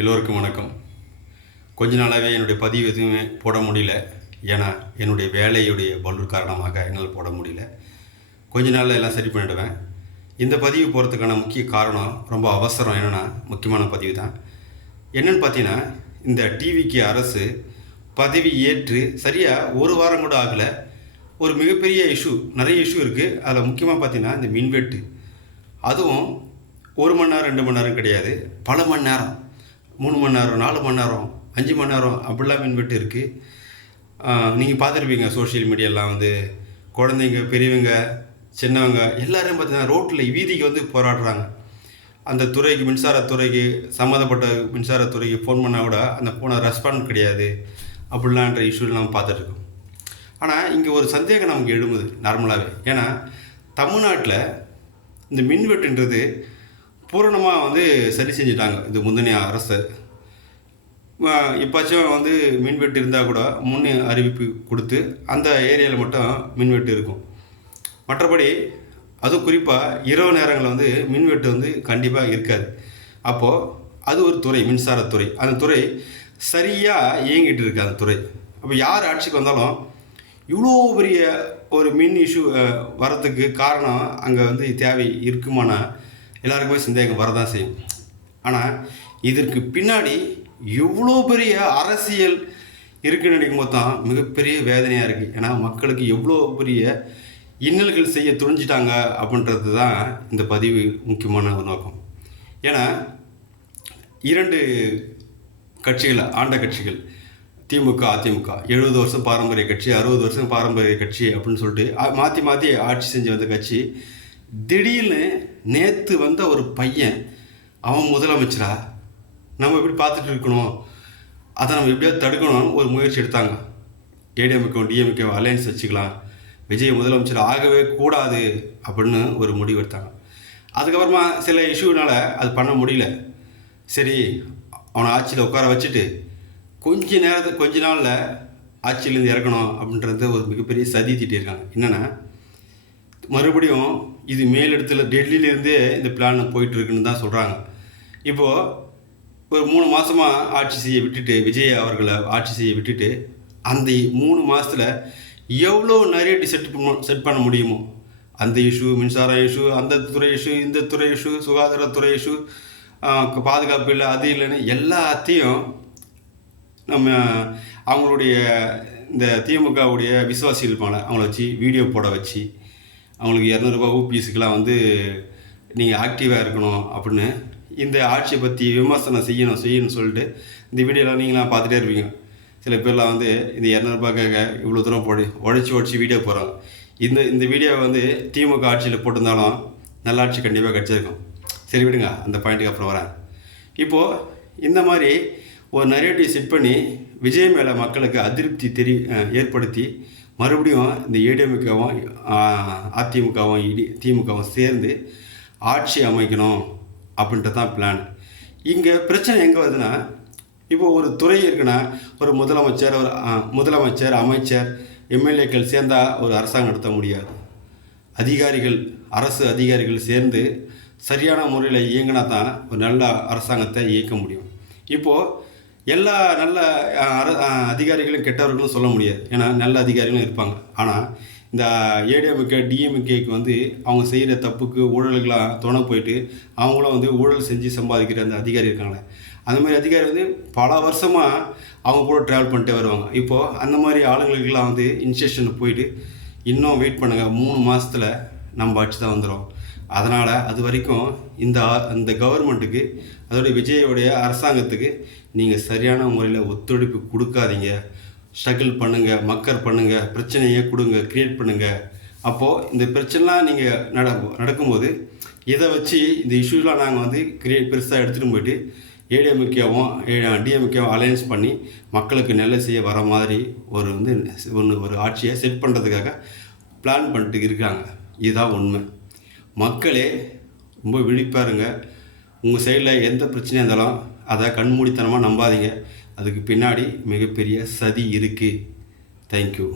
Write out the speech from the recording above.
எல்லோருக்கும் வணக்கம். கொஞ்ச நாளாகவே என்னுடைய பதிவு எதுவுமே போட முடியல. ஏன்னா என்னுடைய வேலையுடைய பளு காரணமாக என்னால் போட முடியல. கொஞ்ச நாளில் எல்லாம் சரி பண்ணிவிடுவேன். இந்த பதிவு போகிறதுக்கான முக்கிய காரணம் ரொம்ப அவசரம். என்னென்னா முக்கியமான பதிவு தான். என்னென்னு பார்த்தீங்கன்னா, இந்த டிவிக்கு அரசு பதவி ஏற்று சரியாக ஒரு வாரம் கூட ஆகலை. ஒரு மிகப்பெரிய இஷ்யூ, நிறைய இஷ்யூ இருக்குது. அதில் முக்கியமாக பார்த்தீங்கன்னா இந்த மின்வெட்டு. அதுவும் 1 மணி நேரம் 2 மணி நேரம் கிடையாது, பல மணி நேரம். 3 மணி நேரம், 4 மணி நேரம், 5 மணி நேரம் அப்படிலாம் மின்வெட்டு இருக்குது. நீங்கள் பார்த்துருப்பீங்க சோஷியல் மீடியாலாம் குழந்தைங்க, பெரியவங்க, சின்னவங்க எல்லோரும் பார்த்தீங்கன்னா ரோட்டில் வீதிக்கு போராடுறாங்க. அந்த துறைக்கு, மின்சாரத்துறைக்கு சம்மந்தப்பட்ட மின்சாரத்துறைக்கு ஃபோன் பண்ணால் கூட அந்த ஃபோனை ரெஸ்பாண்ட் கிடையாது. அப்படிலான்ற இஷ்யூலாம் பார்த்துட்ருக்கோம். ஆனால் இங்கே ஒரு சந்தேகம் நமக்கு எழும்புது நார்மலாகவே. ஏன்னா தமிழ்நாட்டில் இந்த மின்வெட்டுன்றது பூரணமாக சரி செஞ்சுட்டாங்க இது முந்தைய அரசு. இப்போச்சும் மின்வெட்டு இருந்தால் கூட முன்னே அறிவிப்பு கொடுத்து அந்த ஏரியாவில் மட்டும் மின்வெட்டு இருக்கும். மற்றபடி அதுவும் குறிப்பாக இரவு நேரங்களில் மின்வெட்டு கண்டிப்பாக இருக்காது. அப்போது அது ஒரு துறை, மின்சாரத்துறை. அந்த துறை சரியாக இயங்கிட்டு இருக்கு அந்த துறை. அப்போ யார் ஆட்சிக்கு வந்தாலும் இவ்வளோ பெரிய ஒரு மின் இஷ்யூ வரத்துக்கு காரணம் அங்கே தேவை இருக்குமானா எல்லாருக்குமே சந்தேகம் வரதான் செய்யும். ஆனால் இதற்கு பின்னாடி எவ்வளோ பெரிய அரசியல் இருக்குன்னு நினைக்கும் போது தான் மிகப்பெரிய வேதனையாக இருக்குது. ஏன்னா மக்களுக்கு எவ்வளோ பெரிய இன்னல்கள் செய்ய துணிஞ்சிட்டாங்க அப்படின்றது தான் இந்த பதிவு முக்கியமான ஒரு நோக்கம். ஏன்னா 2 கட்சிகள், ஆண்ட கட்சிகள், திமுக, அதிமுக, 70 வருஷம் பாரம்பரிய கட்சி, 60 வருஷம் பாரம்பரிய கட்சி அப்படின்னு சொல்லிட்டு மாற்றி மாற்றி ஆட்சி செஞ்சு வந்த கட்சி, திடீர்னு நேற்று வந்த ஒரு பையன் அவன் முதலமைச்சரா, நம்ம எப்படி பார்த்துட்டு இருக்கணும், அதை நம்ம எப்படியாவது தடுக்கணும்னு ஒரு முயற்சி எடுத்தாங்க. ஏடிஎம்கேவும் டிஎம்கேவும் அலையன்ஸ் வச்சுக்கலாம், விஜய் முதலமைச்சர் ஆகவே கூடாது அப்படின்னு ஒரு முடிவு எடுத்தாங்க. அதுக்கப்புறமா சில இஷ்யூனால் அது பண்ண முடியல. சரி, அவனை ஆட்சியில் உட்கார வச்சுட்டு கொஞ்ச நாளில் ஆட்சியிலேருந்து இறக்கணும் அப்படின்றது ஒரு மிகப்பெரிய சதி திட்டியிருக்காங்க. என்னென்னா, மறுபடியும் இது மேலிடத்தில் டெல்லியிலேருந்தே இந்த பிளான் போயிட்டுருக்குன்னு தான் சொல்கிறாங்க. இப்போது ஒரு 3 மாதமாக ஆட்சி செய்ய விட்டுட்டு, விஜய் அவர்களை ஆட்சி செய்ய விட்டுட்டு, அந்த 3 மாதத்தில் எவ்வளோ நிறைய செட் பண்ண முடியுமோ, அந்த இஷ்யூ, மின்சார இஷ்யூ, அந்த துறை இஷ்யூ, இந்த துறை இஷ்யூ, சுகாதாரத்துறை இஷ்யூ, பாதுகாப்பு இல்லை, அது இல்லைன்னு எல்லாத்தையும் நம்ம அவங்களுடைய இந்த திமுகவுடைய விசுவாசிகள் இருப்பாங்க, அவங்கள வச்சு வீடியோ போட வச்சு அவங்களுக்கு 200 ரூபா ஊபிஎஸ்க்கெலாம் நீங்கள் ஆக்டிவாக இருக்கணும் அப்படின்னு இந்த ஆட்சியை பற்றி விமர்சனம் செய்யணும்னு சொல்லிட்டு இந்த வீடியோலாம் நீங்களாம் பார்த்துட்டே இருப்பீங்க. சில பேர்லாம் இந்த 200 ரூபாய்க்காக இவ்வளோ தூரம் உழைச்சி வீடியோ போகிறாங்க. இந்த வீடியோவை திமுக ஆட்சியில் போட்டிருந்தாலும் நல்லாட்சி கண்டிப்பாக கிடச்சிருக்கும். சரி விடுங்க, அந்த பாயிண்ட்டுக்கு அப்புறம் வரேன். இப்போது இந்த மாதிரி ஒரு நரேட்டிவ் செட் பண்ணி விஜய் மேலே மக்களுக்கு அதிருப்தி ஏற்படுத்தி மறுபடியும் இந்த ஏடிஎம்கேவும் அதிமுகவும் திமுகவும் சேர்ந்து ஆட்சி அமைக்கணும் அப்படின்றது தான் பிளான். இங்கே பிரச்சனை எங்கே வருதுன்னா, இப்போது ஒரு துறை இருக்குன்னா ஒரு முதலமைச்சர், அமைச்சர், எம்எல்ஏக்கள் சேர்ந்தால் ஒரு அரசாங்கம் நடத்த முடியாது. அரசு அதிகாரிகள் சேர்ந்து சரியான முறையில் இயங்கினா தான் ஒரு நல்ல அரசாங்கத்தை இயக்க முடியும். இப்போது எல்லா நல்ல அதிகாரிகளும் கெட்டவர்களும் சொல்ல முடியாது. ஏன்னா நல்ல அதிகாரிகளும் இருப்பாங்க. ஆனால் இந்த ஏடிஎம்கே டிஎம்கேக்கு அவங்க செய்கிற தப்புக்கு ஊழல்களாக துணை போயிட்டு அவங்களும் ஊழல் செஞ்சு சம்பாதிக்கிற அந்த அதிகாரி இருக்காங்களே, அந்த மாதிரி அதிகாரி பல வருஷமாக அவங்க கூட ட்ராவல் பண்ணிட்டே வருவாங்க. இப்போது அந்த மாதிரி ஆளுங்களுக்கெல்லாம் இன்ஸ்ட்ரக்ஷன் போயிட்டு இன்னும் வெயிட் பண்ணுங்கள், 3 மாதத்தில் நம்ம ஆட்சி தான் வந்துடும். அதனால் அது வரைக்கும் இந்த கவர்மெண்ட்டுக்கு, அதோடைய விஜயோடைய அரசாங்கத்துக்கு நீங்கள் சரியான முறையில் ஒத்துழைப்பு கொடுக்காதீங்க. ஸ்ட்ரகிள் பண்ணுங்கள், மக்கர் பண்ணுங்கள், பிரச்சனையை கொடுங்க, க்ரியேட் பண்ணுங்கள். அப்போது இந்த பிரச்சனைலாம் நீங்கள் நடக்கும்போது இதை வச்சு இந்த இஷ்யூலாம் நாங்கள் பெருசாக எடுத்துகிட்டு போயிட்டு ஏடிஎம்கேவும் டிஎம்கேவும் அலையன்ஸ் பண்ணி மக்களுக்கு நல்ல செய்ய வர மாதிரி ஒரு ஆட்சியை செட் பண்ணுறதுக்காக பிளான் பண்ணிட்டு இருக்காங்க. இதுதான் உண்மை. மக்களே ரொம்ப விழிப்பாருங்க. உங்கள் சைடில் எந்த பிரச்சனையாக இருந்தாலும் அதை கண்மூடித்தனமாக நம்பாதீங்க. அதுக்கு பின்னாடி மிகப்பெரிய சதி இருக்குது. தேங்க்யூ.